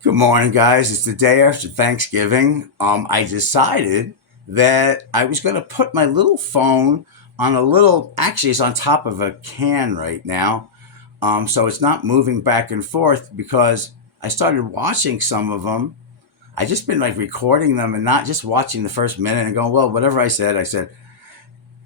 Good morning, guys. It's the day after Thanksgiving. I decided that I was going to put my little phone on actually, it's on top of a can right now. So it's not moving back and forth because I started watching some of them. I just been like recording them and not just watching the first minute and going, well, whatever I said.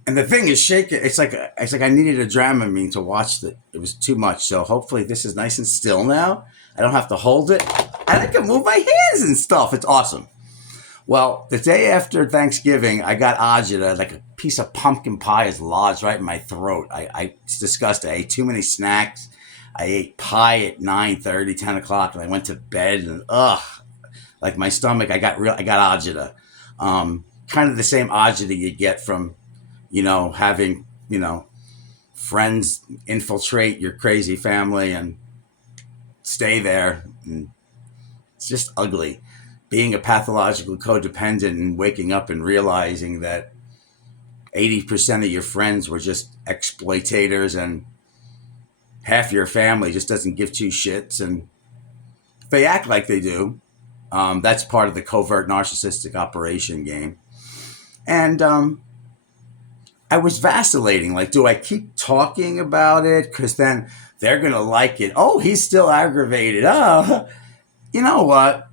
And the thing is shaking. It's like I needed a Dramamine to watch it. It was too much. So hopefully this is nice and still now. I don't have to hold it, and I can move my hands and stuff. It's awesome. Well, the day after Thanksgiving, I got agita, like a piece of pumpkin pie is lodged right in my throat. It's disgusting. I ate too many snacks. I ate pie at 9:30, 10 o'clock, and I went to bed, and like my stomach, I got agita. Kind of the same agita you get from, having, friends infiltrate your crazy family and stay there. And it's just ugly. Being a pathological codependent and waking up and realizing that 80% of your friends were just exploitators and half your family just doesn't give two shits. And they act like they do. That's part of the covert narcissistic operation game. And I was vacillating. Like, do I keep talking about it? Because then they're going to like it. Oh, he's still aggravated. Oh, you know what?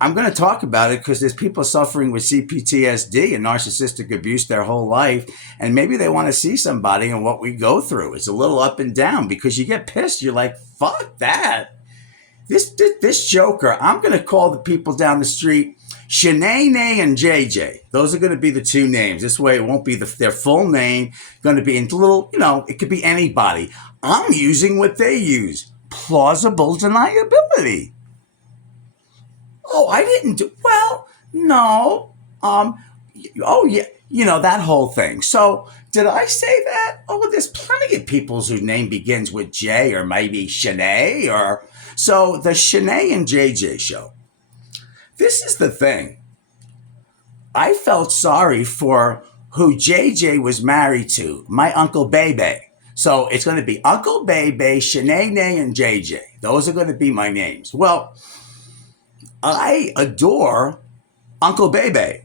I'm going to talk about it because there's people suffering with CPTSD and narcissistic abuse their whole life. And maybe they want to see somebody and what we go through. It's a little up and down because you get pissed. You're like, fuck that. This Joker, I'm going to call the people down the street Shanae and JJ. Those are going to be the two names. This way it won't be their full name. Going to be in little, it could be anybody. I'm using what they use. Plausible deniability. Oh, I didn't do well. No. Oh yeah. That whole thing. So did I say that? Oh, there's plenty of people whose name begins with J or maybe Shanae or so the Shanae and JJ show. This is the thing. I felt sorry for who JJ was married to, my Uncle Bebe. So it's going to be Uncle Bebe, Shanae, and JJ. Those are going to be my names. Well, I adore Uncle Bebe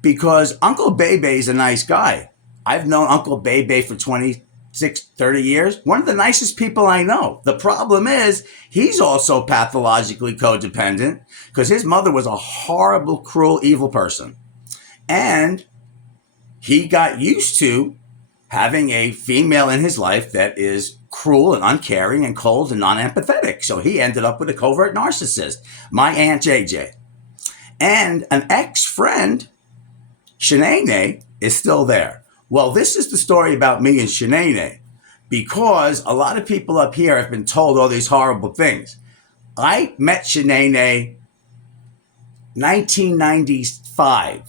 because Uncle Bebe is a nice guy. I've known Uncle Bebe for 26, 30 years. One of the nicest people I know. The problem is he's also pathologically codependent because his mother was a horrible, cruel, evil person. And he got used to having a female in his life that is cruel and uncaring and cold and non-empathetic. So he ended up with a covert narcissist, my Aunt JJ. And an ex-friend, Shanae, is still there. Well, this is the story about me and Shanae because a lot of people up here have been told all these horrible things. I met Shanae 1995.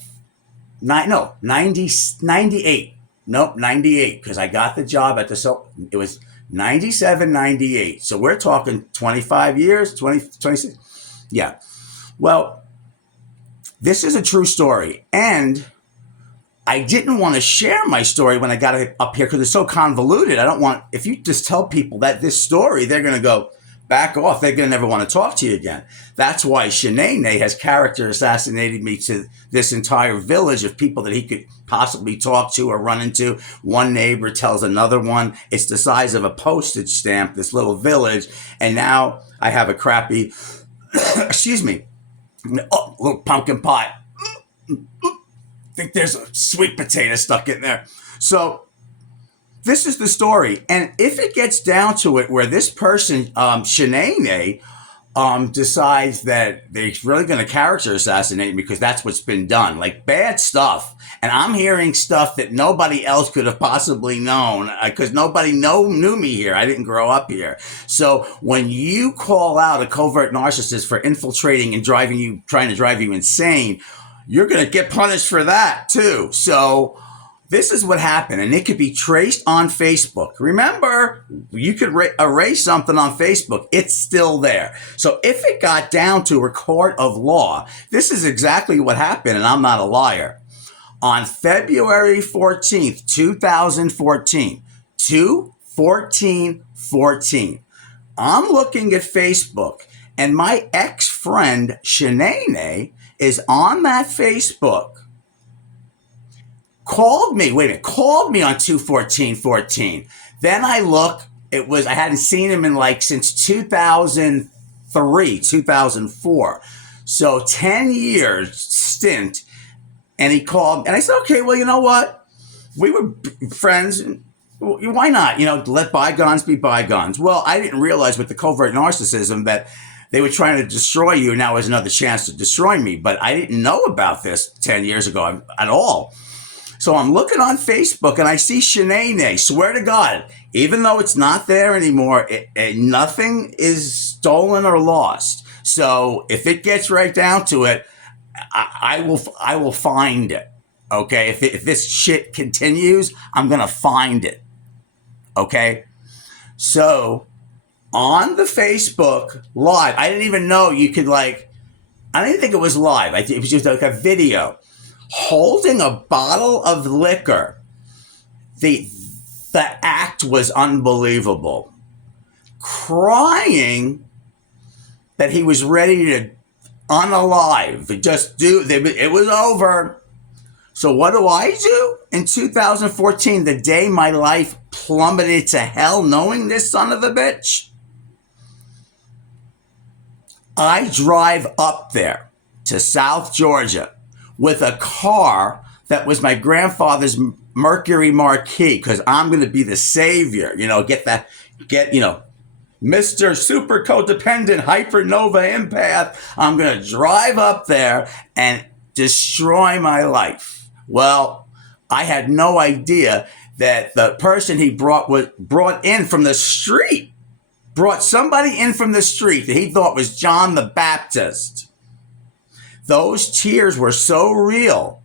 98. Nope, 98, because I got the job at it was 97, 98. So we're talking 25 years, 26. Yeah. Well, this is a true story. And I didn't want to share my story when I got it up here because it's so convoluted. If you just tell people that this story, they're going to go, back off. They're going to never want to talk to you again. That's why Shanae has character assassinated me to this entire village of people that he could possibly talk to or run into. One neighbor tells another one. It's the size of a postage stamp, this little village. And now I have a crappy, excuse me, little pumpkin pie. I think there's a sweet potato stuck in there. So this is the story. And if it gets down to it where this person, Shanae, decides that they're really going to character assassinate me because that's what's been done, like bad stuff. And I'm hearing stuff that nobody else could have possibly known because nobody knew me here. I didn't grow up here. So when you call out a covert narcissist for infiltrating and trying to drive you insane, you're going to get punished for that too. So this is what happened, and it could be traced on Facebook. Remember, you could erase something on Facebook. It's still there. So if it got down to a court of law, this is exactly what happened, and I'm not a liar. On February 14th, 2014, 2/14/14, I'm looking at Facebook, and my ex friend Shanae is on that Facebook. Called me on 2/14/14. Then I look, I hadn't seen him in since 2003, 2004. So 10 years stint. And he called, and I said, okay, well, you know what? We were friends. Why not? Let bygones be bygones. Well, I didn't realize with the covert narcissism that they were trying to destroy you. Now is another chance to destroy me. But I didn't know about this 10 years ago at all. So I'm looking on Facebook and I see Shanae. Swear to God, even though it's not there anymore, nothing is stolen or lost. So if it gets right down to it, I will find it. Okay, if this shit continues, I'm gonna find it. Okay, so on the Facebook live, I didn't even know you could I didn't think it was live. It was just like a video. Holding a bottle of liquor. The act was unbelievable. Crying that he was ready to unalive. It was over. So what do? In 2014, the day my life plummeted to hell, knowing this son of a bitch, I drive up there to South Georgia with a car that was my grandfather's Mercury Marquis, because I'm going to be the savior, Mr. Super Codependent Hypernova Empath. I'm going to drive up there and destroy my life. Well, I had no idea that the person he brought in from the street, brought somebody in from the street that he thought was John the Baptist. Those tears were so real.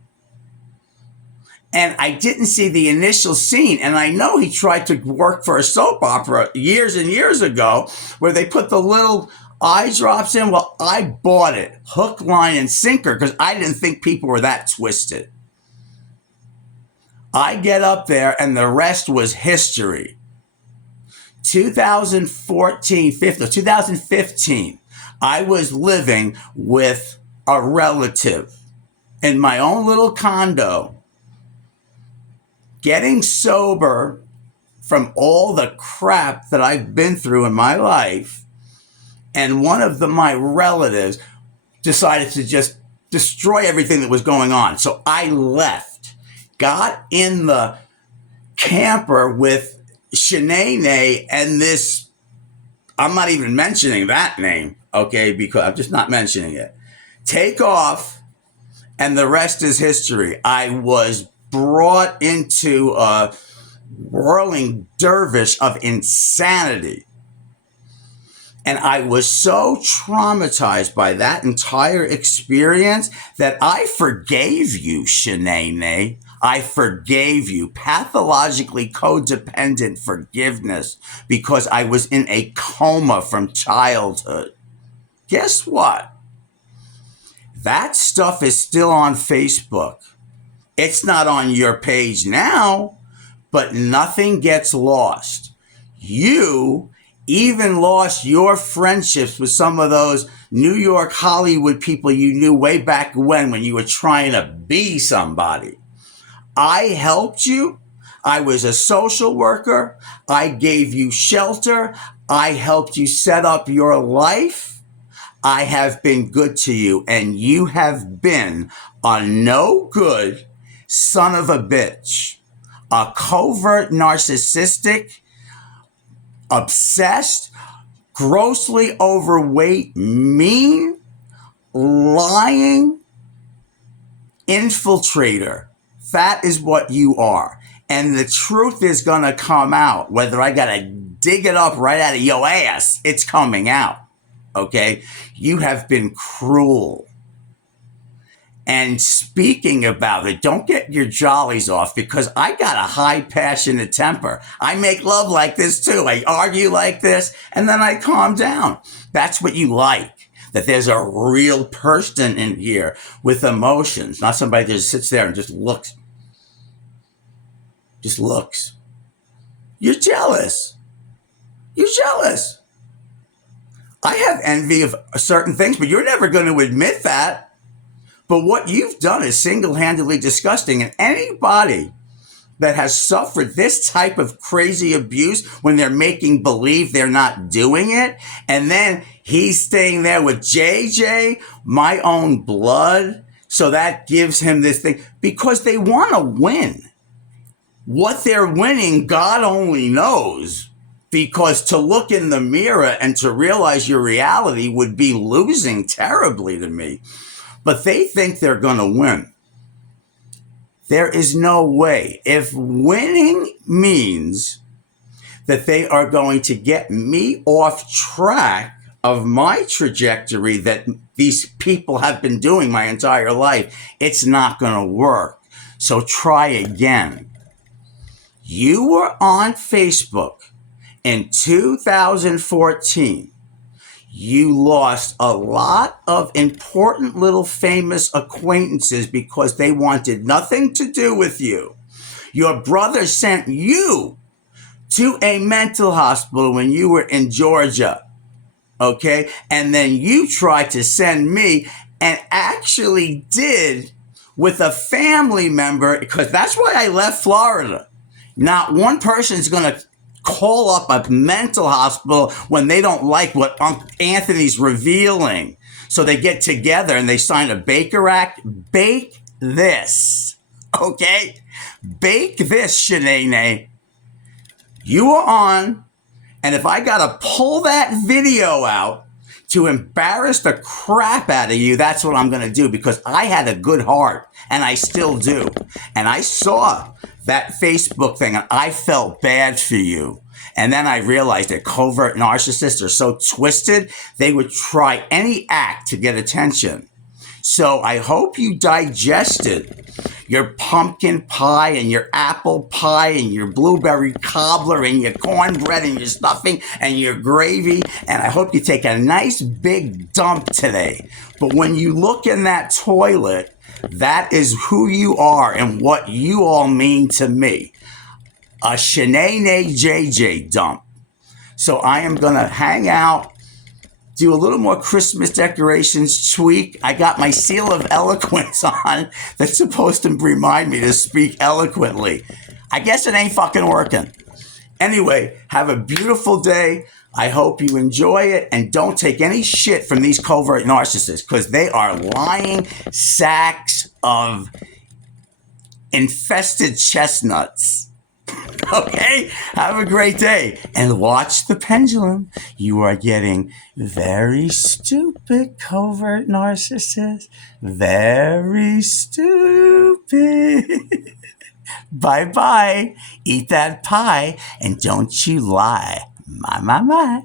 And I didn't see the initial scene. And I know he tried to work for a soap opera years and years ago where they put the little eye drops in. Well, I bought it hook, line, and sinker because I didn't think people were that twisted. I get up there and the rest was history. 2015, I was living with a relative in my own little condo, getting sober from all the crap that I've been through in my life. And one of my relatives decided to just destroy everything that was going on. So I left, got in the camper with Shanae and this, I'm not even mentioning that name, okay, because I'm just not mentioning it. Take off, and the rest is history. I was brought into a whirling dervish of insanity. And I was so traumatized by that entire experience that I forgave you, Shanae. I forgave you. Pathologically codependent forgiveness because I was in a coma from childhood. Guess what? That stuff is still on Facebook. It's not on your page now, but nothing gets lost. You even lost your friendships with some of those New York Hollywood people you knew way back when you were trying to be somebody. I helped you. I was a social worker. I gave you shelter. I helped you set up your life. I have been good to you, and you have been a no good son of a bitch, a covert narcissistic, obsessed, grossly overweight, mean, lying infiltrator. That is what you are. And the truth is going to come out. Whether I got to dig it up right out of your ass, it's coming out. Okay? You have been cruel. And speaking about it, don't get your jollies off because I got a high passionate temper. I make love like this too. I argue like this and then I calm down. That's what you like. That there's a real person in here with emotions, not somebody that just sits there and just looks. Just looks. You're jealous. You're jealous. I have envy of certain things, but you're never going to admit that. But what you've done is single-handedly disgusting. And anybody that has suffered this type of crazy abuse when they're making believe they're not doing it, and then he's staying there with JJ, my own blood, so that gives him this thing because they want to win. What they're winning, God only knows, because to look in the mirror and to realize your reality would be losing terribly to me. But they think they're going to win. There is no way. If winning means that they are going to get me off track of my trajectory that these people have been doing my entire life, it's not going to work. So try again. You were on Facebook in 2014. You lost a lot of important little famous acquaintances because they wanted nothing to do with you. Your brother sent you to a mental hospital when you were in Georgia, okay? And then you tried to send me, and actually did, with a family member, because that's why I left Florida. Not one person's going to call up a mental hospital when they don't like what Anthony's revealing. So they get together and they sign a Baker Act. Bake this, okay? Bake this, Shanae. You are on, and if I got to pull that video out to embarrass the crap out of you, that's what I'm going to do, because I had a good heart, and I still do. And I saw that Facebook thing, and I felt bad for you. And then I realized that covert narcissists are so twisted, they would try any act to get attention. So I hope you digested your pumpkin pie and your apple pie and your blueberry cobbler and your cornbread and your stuffing and your gravy. And I hope you take a nice big dump today. But when you look in that toilet, that is who you are and what you all mean to me. A Shanae JJ dump. So I am going to hang out, do a little more Christmas decorations, tweak. I got my seal of eloquence on that's supposed to remind me to speak eloquently. I guess it ain't fucking working. Anyway, have a beautiful day. I hope you enjoy it, and don't take any shit from these covert narcissists, because they are lying sacks of infested chestnuts. Okay, have a great day and watch the pendulum. You are getting very stupid, covert narcissist. Very stupid. Bye-bye. Eat that pie and don't you lie. My.